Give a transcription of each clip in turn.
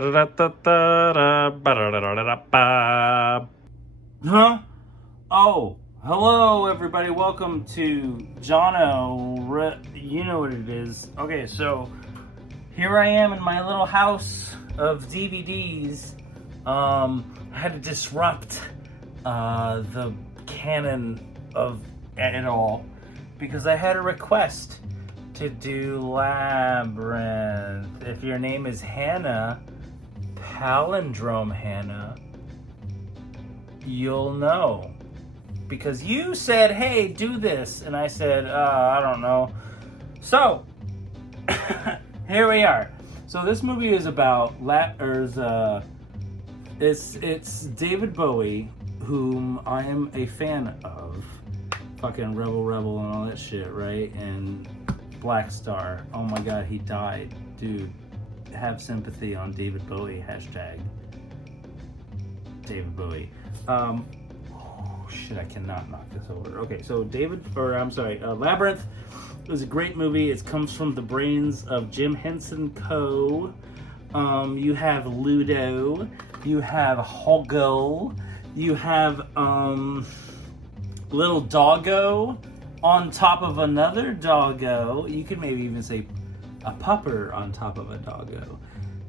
Huh? Oh, hello everybody. Welcome to Jono. You know what it is. Okay, so here I am in my little house of DVDs. I had to disrupt the canon of it all because I had a request to do Labyrinth. If your name is Hannah, palindrome Hannah, you'll know. Because you said, hey, do this. And I said, I don't know. So, here we are. So this movie is about, it's David Bowie, whom I am a fan of. Fucking Rebel and all that shit, right? And Black Star. Oh my god, he died. Dude, have sympathy on David Bowie. Hashtag David Bowie. Oh shit, I cannot knock this over. Okay, so Labyrinth is a great movie. It comes from the brains of Jim Henson Co. You have Ludo, you have Hogo, you have little doggo on top of another doggo. You could maybe even say a pupper on top of a doggo.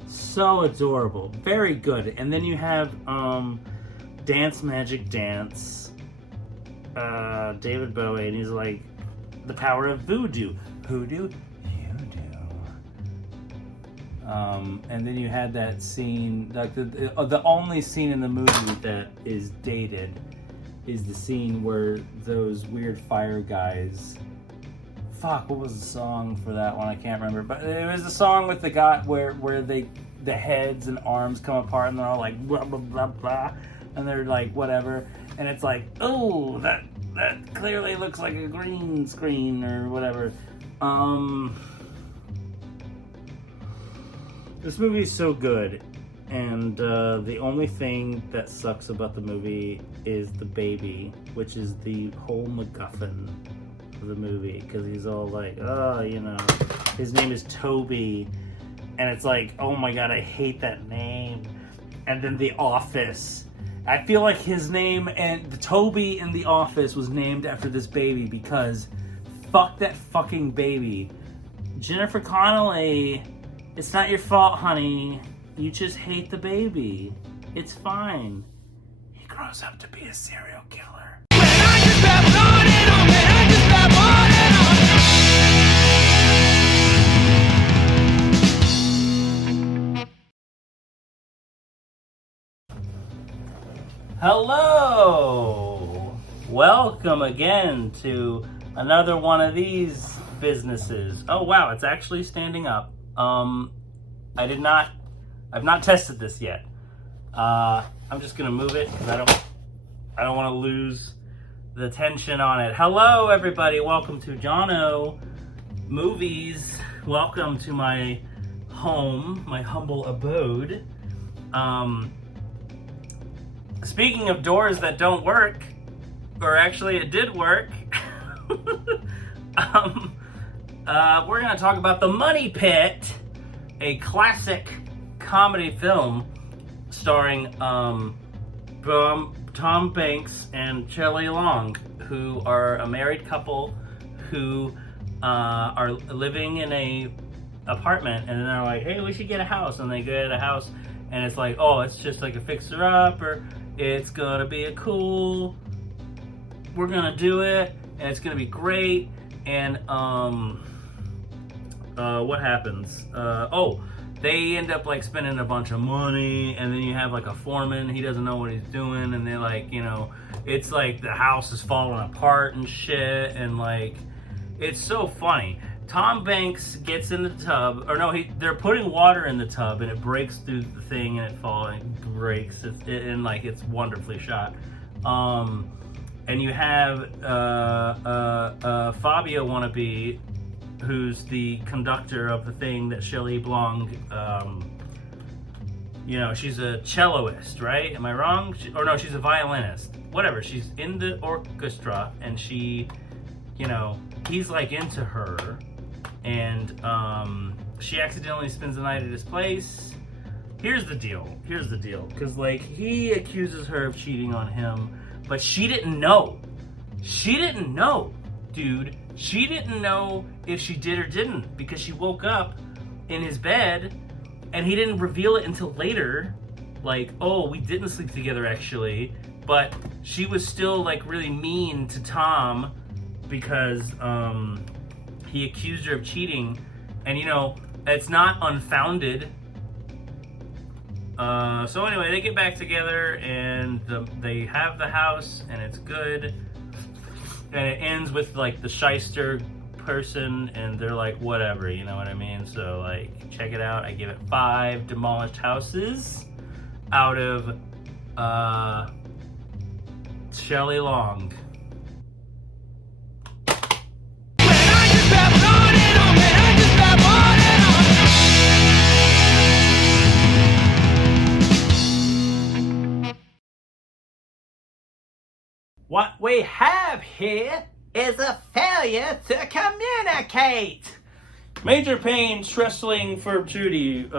So adorable, very good. And then you have Dance Magic Dance, David Bowie, and he's like, the power of voodoo. Hoodoo, and then you had that scene, like the only scene in the movie that is dated is the scene where those weird fire guys. Fuck, what was the song for that one? I can't remember. But it was the song with the guy where the heads and arms come apart and they're all like blah blah blah blah, and they're like whatever, and it's like, oh, that clearly looks like a green screen or whatever. This movie is so good, and the only thing that sucks about the movie is the baby, which is the whole MacGuffin of the movie, because he's all like, his name is Toby, and it's like, oh my god, I hate that name. And then The Office. I feel like his name and the Toby in The Office was named after this baby, because fuck that fucking baby. Jennifer Connelly, it's not your fault, honey. You just hate the baby. It's fine. He grows up to be a serial killer. Hello! Welcome again to another one of these businesses. Oh wow, it's actually standing up. I've not tested this yet. I'm just gonna move it because I don't want to lose the tension on it. Hello everybody, welcome to Jono Movies. Welcome to my home, my humble abode. Speaking of doors that don't work, or actually it did work, we're gonna talk about The Money Pit, a classic comedy film starring Tom Banks and Shelley Long, who are a married couple who are living in a apartment, and then they're like, hey, we should get a house, and they get a house, and it's like, oh, it's just like a fixer-upper, it's gonna be we're gonna do it, and it's gonna be great, and what happens? They end up like spending a bunch of money, and then you have like a foreman, he doesn't know what he's doing, and they're like, it's like the house is falling apart and shit, and like, it's so funny. Tom Banks gets in the tub, or no, they're putting water in the tub, and it breaks through the thing, and it falls, and it breaks, and like, it's wonderfully shot. And you have Fabio wannabe, who's the conductor of the thing that Shelley Long, she's a celloist, right? Am I wrong? No, she's a violinist. Whatever, she's in the orchestra, and she, he's like into her, and she accidentally spends the night at his place, Here's the deal. Because, like, he accuses her of cheating on him, but she didn't know. She didn't know, dude. She didn't know if she did or didn't, because she woke up in his bed, and he didn't reveal it until later. Like, oh, we didn't sleep together, actually. But she was still, like, really mean to Tom because he accused her of cheating. And, you know, it's not unfounded. So anyway, they get back together and they have the house and it's good. And it ends with like the shyster person and they're like, whatever, you know what I mean? So like, check it out. I give it 5 demolished houses out of Shelley Long. What we have here is a failure to communicate. Major Payne wrestling for Judy.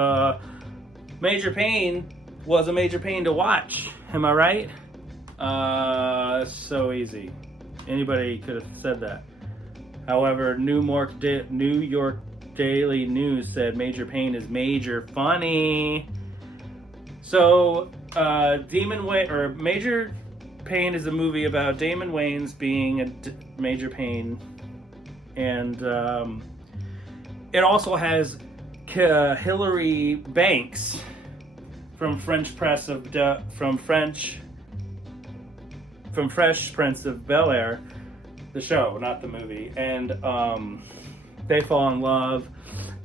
Major Payne was a major pain to watch. Am I right? So easy. Anybody could have said that. However, New York Daily News said Major Payne is major funny. So, Major Payne is a movie about Damon Wayans being a major pain, and it also has Hilary Banks from Fresh Prince of Bel-Air, the show, not the movie, and they fall in love,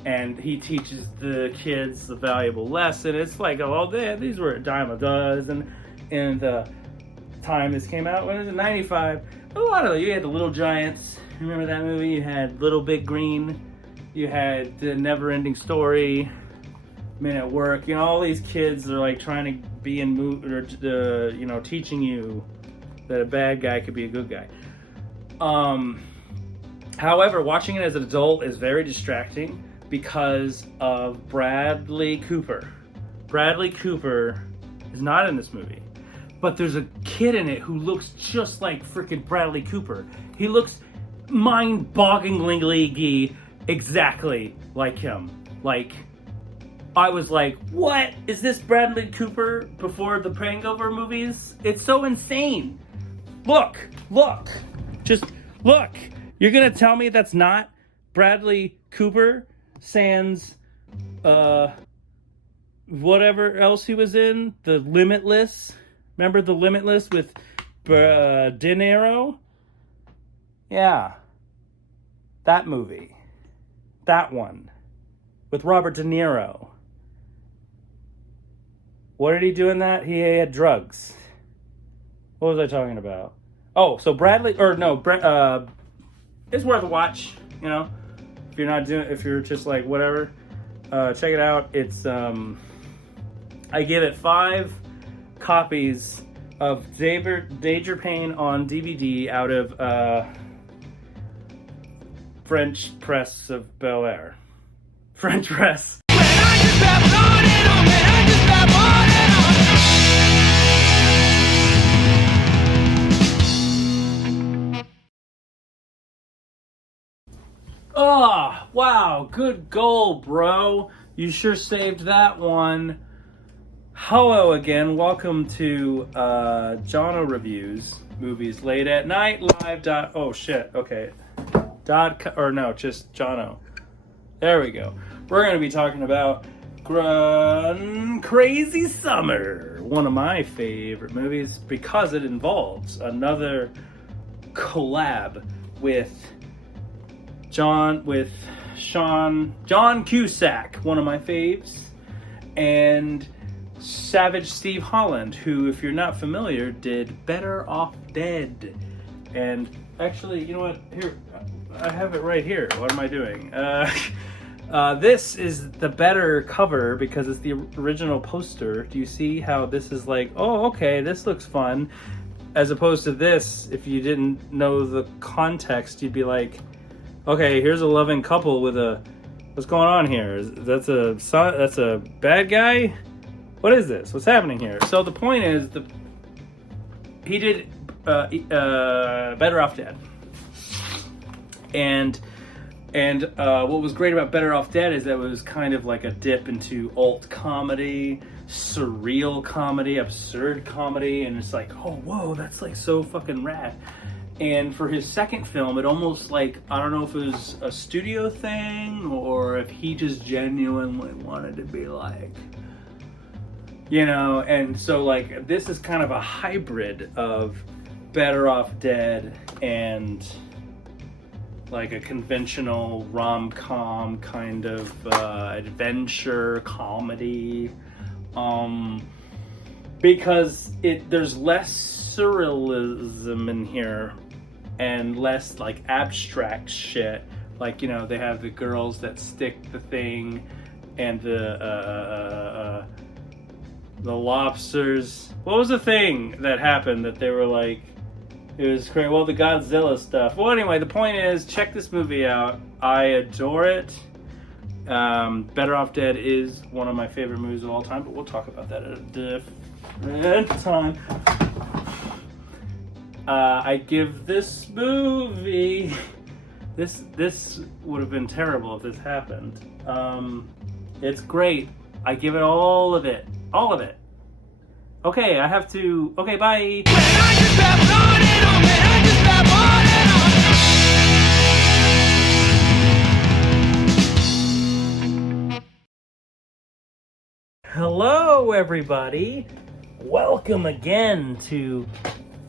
and he teaches the kids the valuable lesson. It's like, oh, these were a dime a dozen, and time this came out, when was it, 95? A lot of you had the Little Giants, remember that movie? You had Little Big Green, you had The Never Ending Story, Men at Work, you know, all these kids are like trying to be in you know, teaching you that a bad guy could be a good guy. However, watching it as an adult is very distracting because of Bradley Cooper. Bradley Cooper is not in this movie. But there's a kid in it who looks just like freaking Bradley Cooper. He looks mind-bogglingly exactly like him. Like, I was like, what? Is this Bradley Cooper before the Hangover movies? It's so insane. Look. Just look. You're gonna tell me that's not Bradley Cooper sans whatever else he was in? The Limitless? Remember The Limitless with De Niro? Yeah. That movie. That one. With Robert De Niro. What did he do in that? He had drugs. What was I talking about? Oh, so it's worth a watch, you know? If you're just like, whatever, check it out. It's, I give it 5 copies of Major Payne on DVD out of French Press of Bel-Air. French Press. Oh, wow, good goal, bro. You sure saved that one. Hello again, welcome to Jono Reviews, Movies Late at Night, live. Oh shit, okay. Just Jono. There we go. We're going to be talking about Crazy Summer, one of my favorite movies because it involves another collab with John Cusack, one of my faves, and Savage Steve Holland, who, if you're not familiar, did Better Off Dead. And actually, you know what? Here, I have it right here. What am I doing? This is the better cover because it's the original poster. Do you see how this is like, oh, okay, this looks fun? As opposed to this, if you didn't know the context, you'd be like, okay, here's a loving couple with a, what's going on here? That's a bad guy What is this? What's happening here? So the point is, he did Better Off Dead, and what was great about Better Off Dead is that it was kind of like a dip into alt comedy, surreal comedy, absurd comedy, and it's like, oh whoa, that's like so fucking rad. And for his second film, it almost like, I don't know if it was a studio thing or if he just genuinely wanted to be like, you know, and so like this is kind of a hybrid of Better Off Dead and like a conventional rom-com kind of adventure comedy, because there's less surrealism in here and less like abstract shit. Like, you know, they have the girls that stick the thing and the lobsters. What was the thing that happened that they were like, it was great? Well, the Godzilla stuff. Well, anyway, the point is, check this movie out. I adore it. Better Off Dead is one of my favorite movies of all time, but we'll talk about that at a different time. I give this movie... This would have been terrible if this happened. It's great. I give it all of it. All of it. Okay, I have to... Okay, bye! Hello, everybody! Welcome again to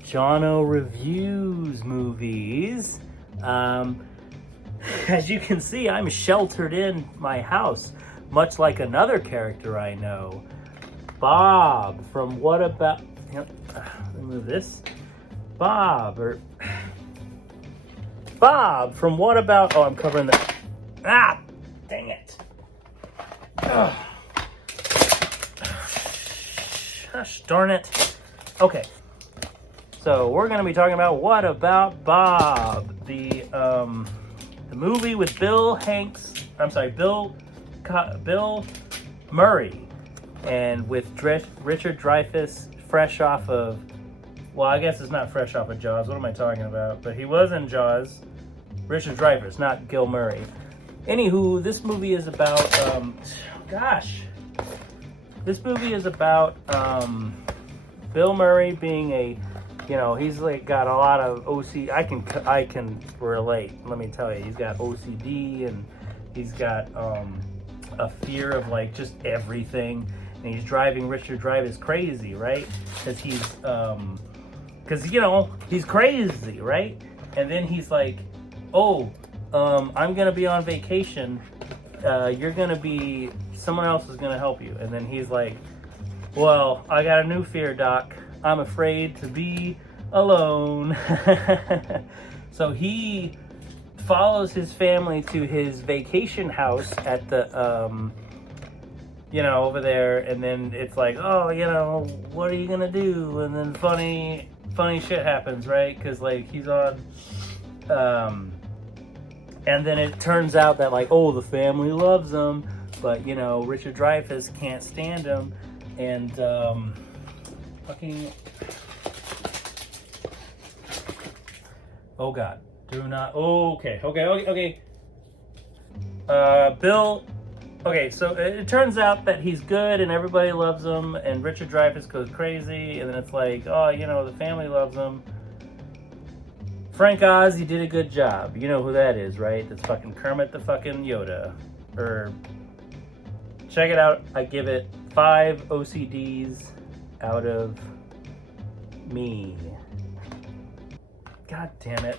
Jono Reviews Movies. As you can see, I'm sheltered in my house, much like another character I know, Bob from What About... Let me move this. Bob from What About... Oh, I'm covering the... Ah! Dang it. Ugh. Gosh darn it. Okay. So we're going to be talking about What About Bob, the movie with Bill Murray, and with Richard Dreyfuss, fresh off of, well, I guess it's not fresh off of Jaws. What am I talking about? But he was in Jaws. Richard Dreyfuss, not Gil Murray. Anywho, this movie is about, this movie is about Bill Murray being a, you know, he's like got a lot of OCD. I can relate. Let me tell you, he's got OCD and he's got a fear of like just everything, and he's driving Richard Dreyfuss crazy, right? Because you know he's crazy, right? And then he's like, oh, I'm gonna be on vacation. You're gonna be, someone else is gonna help you. And then he's like, well, I got a new fear, Doc. I'm afraid to be alone. So he follows his family to his vacation house at the, you know, over there. And then it's like, oh, you know, what are you gonna do? And then funny shit happens, right? Because like he's on, and then it turns out that like, oh, the family loves him, but you know, Richard Dreyfuss can't stand him, and fucking, oh god, do not, oh, okay, Bill, okay, so it turns out that he's good and everybody loves him, and Richard Dreyfuss goes crazy, and then it's like, oh, you know, the family loves him. Frank Oz, he did a good job. You know who that is, right? That's fucking Kermit the fucking Yoda. Check it out. I give it 5 OCDs out of me. God damn it.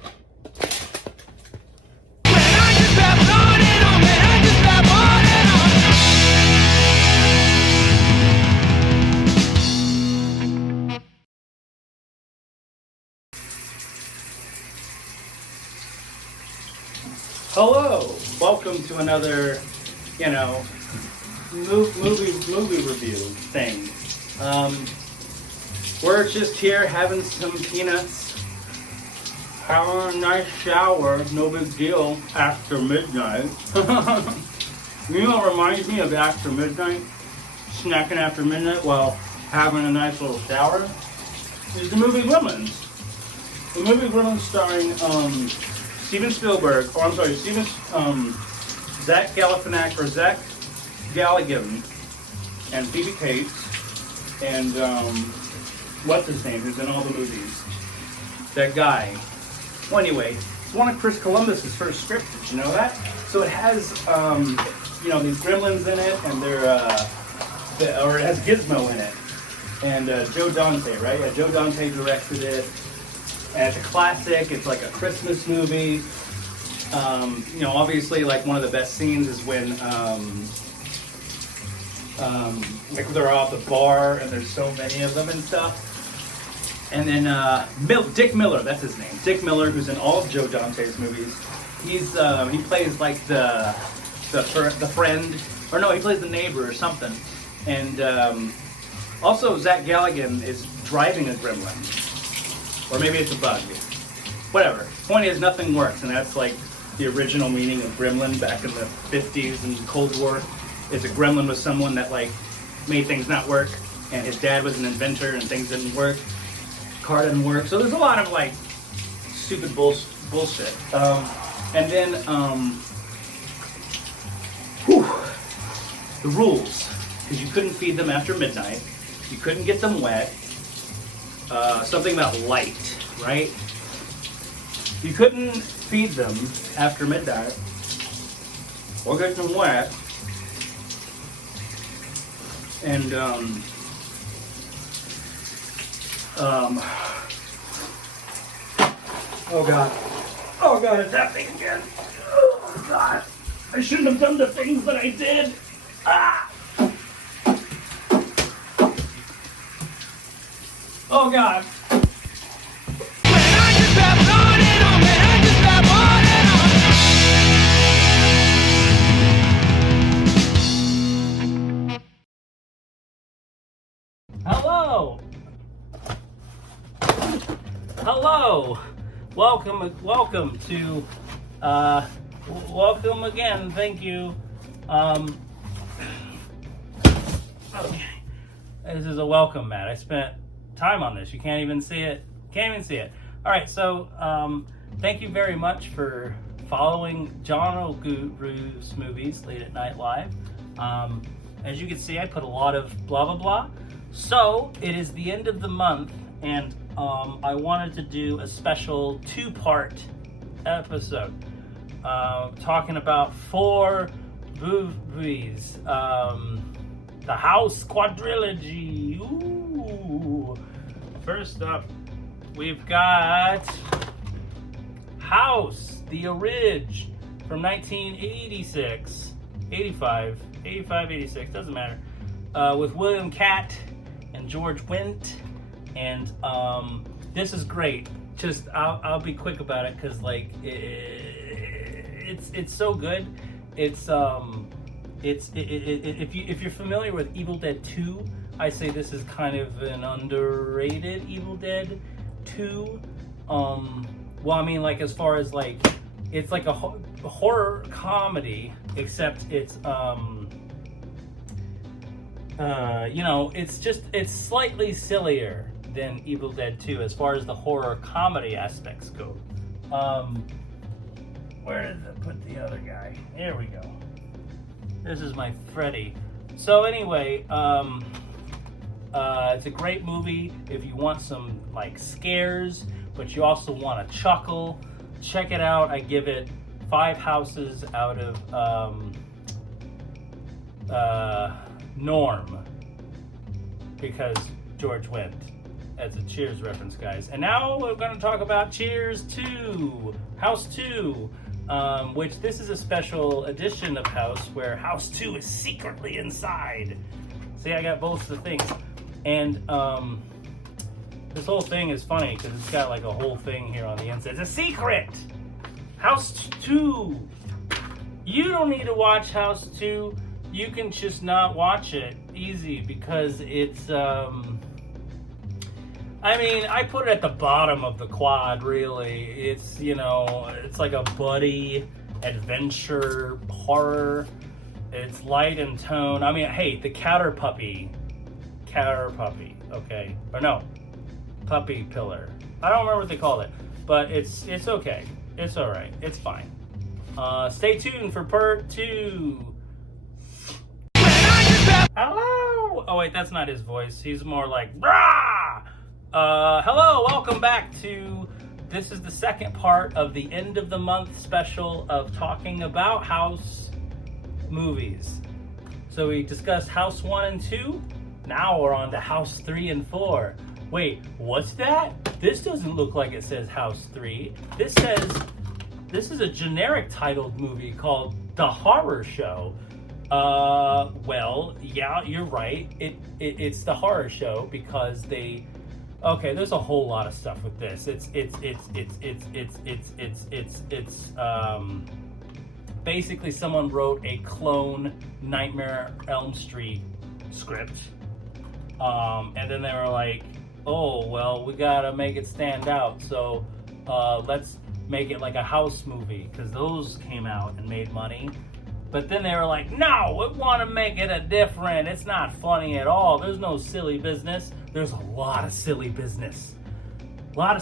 Hello, welcome to another, you know, movie review thing. We're just here having some peanuts, having a nice shower, no big deal, after midnight. You know what reminds me of after midnight? snacking after midnight while having a nice little shower is the movie Gremlins. The movie Gremlins starring Steven Spielberg, Zach Galligan, and Phoebe Cates, and what's his name, who's in all the movies? That guy. Well, anyway, it's one of Chris Columbus's first scripts. Did you know that? So it has, these gremlins in it, and or it has Gizmo in it, and Joe Dante, right? Yeah, Joe Dante directed it, and it's a classic. It's like a Christmas movie. Obviously, like one of the best scenes is when, like they're off the bar, and there's so many of them and stuff. And then Dick Miller, that's his name. Dick Miller, who's in all of Joe Dante's movies. He plays like the friend, or no, he plays the neighbor or something. And also Zach Galligan is driving a gremlin, or maybe it's a bug. Whatever. Point is, nothing works, and that's like the original meaning of gremlin back in the 50s and Cold War. Is a gremlin was someone that like made things not work, and his dad was an inventor, and things didn't work. Car didn't work. So there's a lot of like stupid bullshit. And then the rules, because you couldn't feed them after midnight, you couldn't get them wet. Something about light, right? You couldn't feed them after midnight or get them wet. And oh god, it's happening again. Oh god, I shouldn't have done the things that I did. Oh god. Hello. Welcome to welcome again. Thank you. Okay. This is a welcome mat. I spent time on this. You can't even see it. All right. So thank you very much for following Jono Guru's movies late at night live. As you can see, I put a lot of blah blah blah. So it is the end of the month, and I wanted to do a special 2-part episode talking about 4 movies. The House Quadrilogy. Ooh. First up, we've got House, the Orig from 1986, 85, 86, doesn't matter. With William Catt and George Wendt. And this is great. Just I'll be quick about it because like it's so good. If you're familiar with Evil Dead 2, I say this is kind of an underrated Evil Dead 2. Well, I mean, like as far as like it's like a horror comedy, except it's it's slightly sillier than Evil Dead 2 as far as the horror comedy aspects go. Where did I put the other guy? There we go. This is my Freddy. So anyway, it's a great movie if you want some like scares, but you also want to chuckle. Check it out. I give it 5 houses out of Norm, because George Wendt. That's a Cheers reference, guys. And now we're going to talk about Cheers 2, House 2, which this is a special edition of House where House 2 is secretly inside. See, I got both the things. And this whole thing is funny because it's got like a whole thing here on the inside. It's a secret! House 2! You don't need to watch House 2. You can just not watch it. Easy, because it's I put it at the bottom of the quad, really. It's, it's like a buddy adventure horror It's light in tone. I mean, hey, the counter puppy, okay, or no, puppy pillar. I don't remember what they called it, but it's okay. It's all right. It's fine. Stay tuned for part 2. Hello. Oh wait, that's not his voice. He's more like rah. Hello, welcome back to. This is the second part of the end of the month special of talking about house movies. So we discussed House 1 and 2. Now we're on to House 3 and 4. Wait, what's that? This doesn't look like it says House 3. This is a generic titled movie called The Horror Show. Well, yeah, you're right. It's The Horror Show because they. Okay, there's a whole lot of stuff with this. It's basically someone wrote a clone Nightmare Elm Street script, and then they were like, oh well, we gotta make it stand out, so let's make it like a house movie, because those came out and made money. But then they were like, no, we want to make it a different. It's not funny at all. There's no silly business. There's a lot of silly business. A lot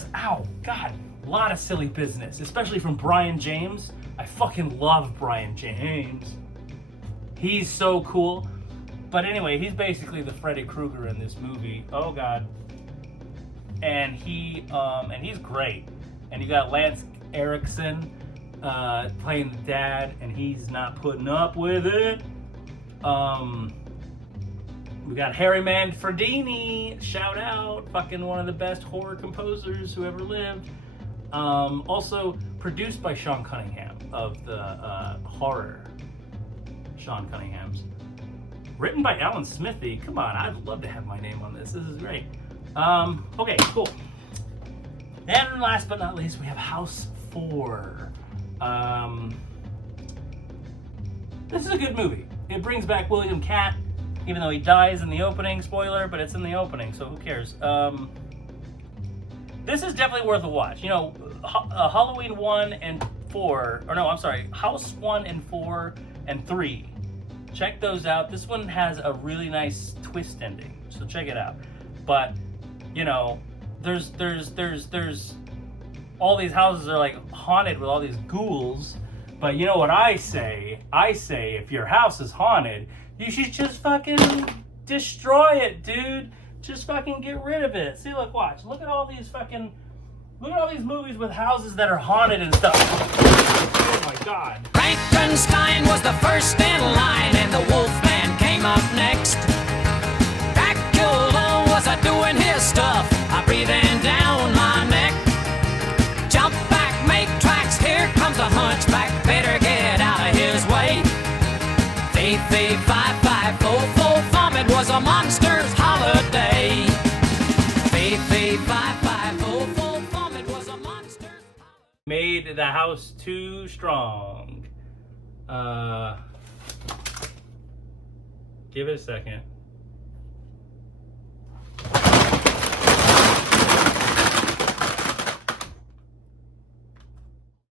of silly business, especially from Brian James. I fucking love Brian James. He's so cool. But anyway, he's basically the Freddy Krueger in this movie. Oh God. And he's great. And you got Lance Erickson playing the dad, and he's not putting up with it. We got Harry Manfredini, shout out, fucking one of the best horror composers who ever lived. Also produced by Sean Cunningham of the horror Sean Cunningham's. Written by Alan Smithy. Come on, I'd love to have my name on this. This is great. Okay, cool. And last but not least, we have House 4. This is a good movie. It brings back William Katt, even though he dies in the opening. Spoiler, but it's in the opening, so who cares? This is definitely worth a watch. You know, Halloween 1 and 4, or no, I'm sorry, House 1 and 4 and 3. Check those out. This one has a really nice twist ending, so check it out. But, you know, there's all these houses are like haunted with all these ghouls. But you know what I say? I say if your house is haunted, you should just fucking destroy it, dude. Just fucking get rid of it. See, look, watch. Look at all these movies with houses that are haunted and stuff. Oh my God. Frankenstein was the first in line, and the Wolfman came up next. Dracula was doing his stuff, breathing down my neck. Jump back, make tracks, here comes the hunchback, better get out of his way. Fee, fee, fi, fi, fo, fo, vomit was a monster's holiday. Fee, fee, fi, fi, fo, fo, vomit was a monster's holiday. Made the house too strong. Give it a second.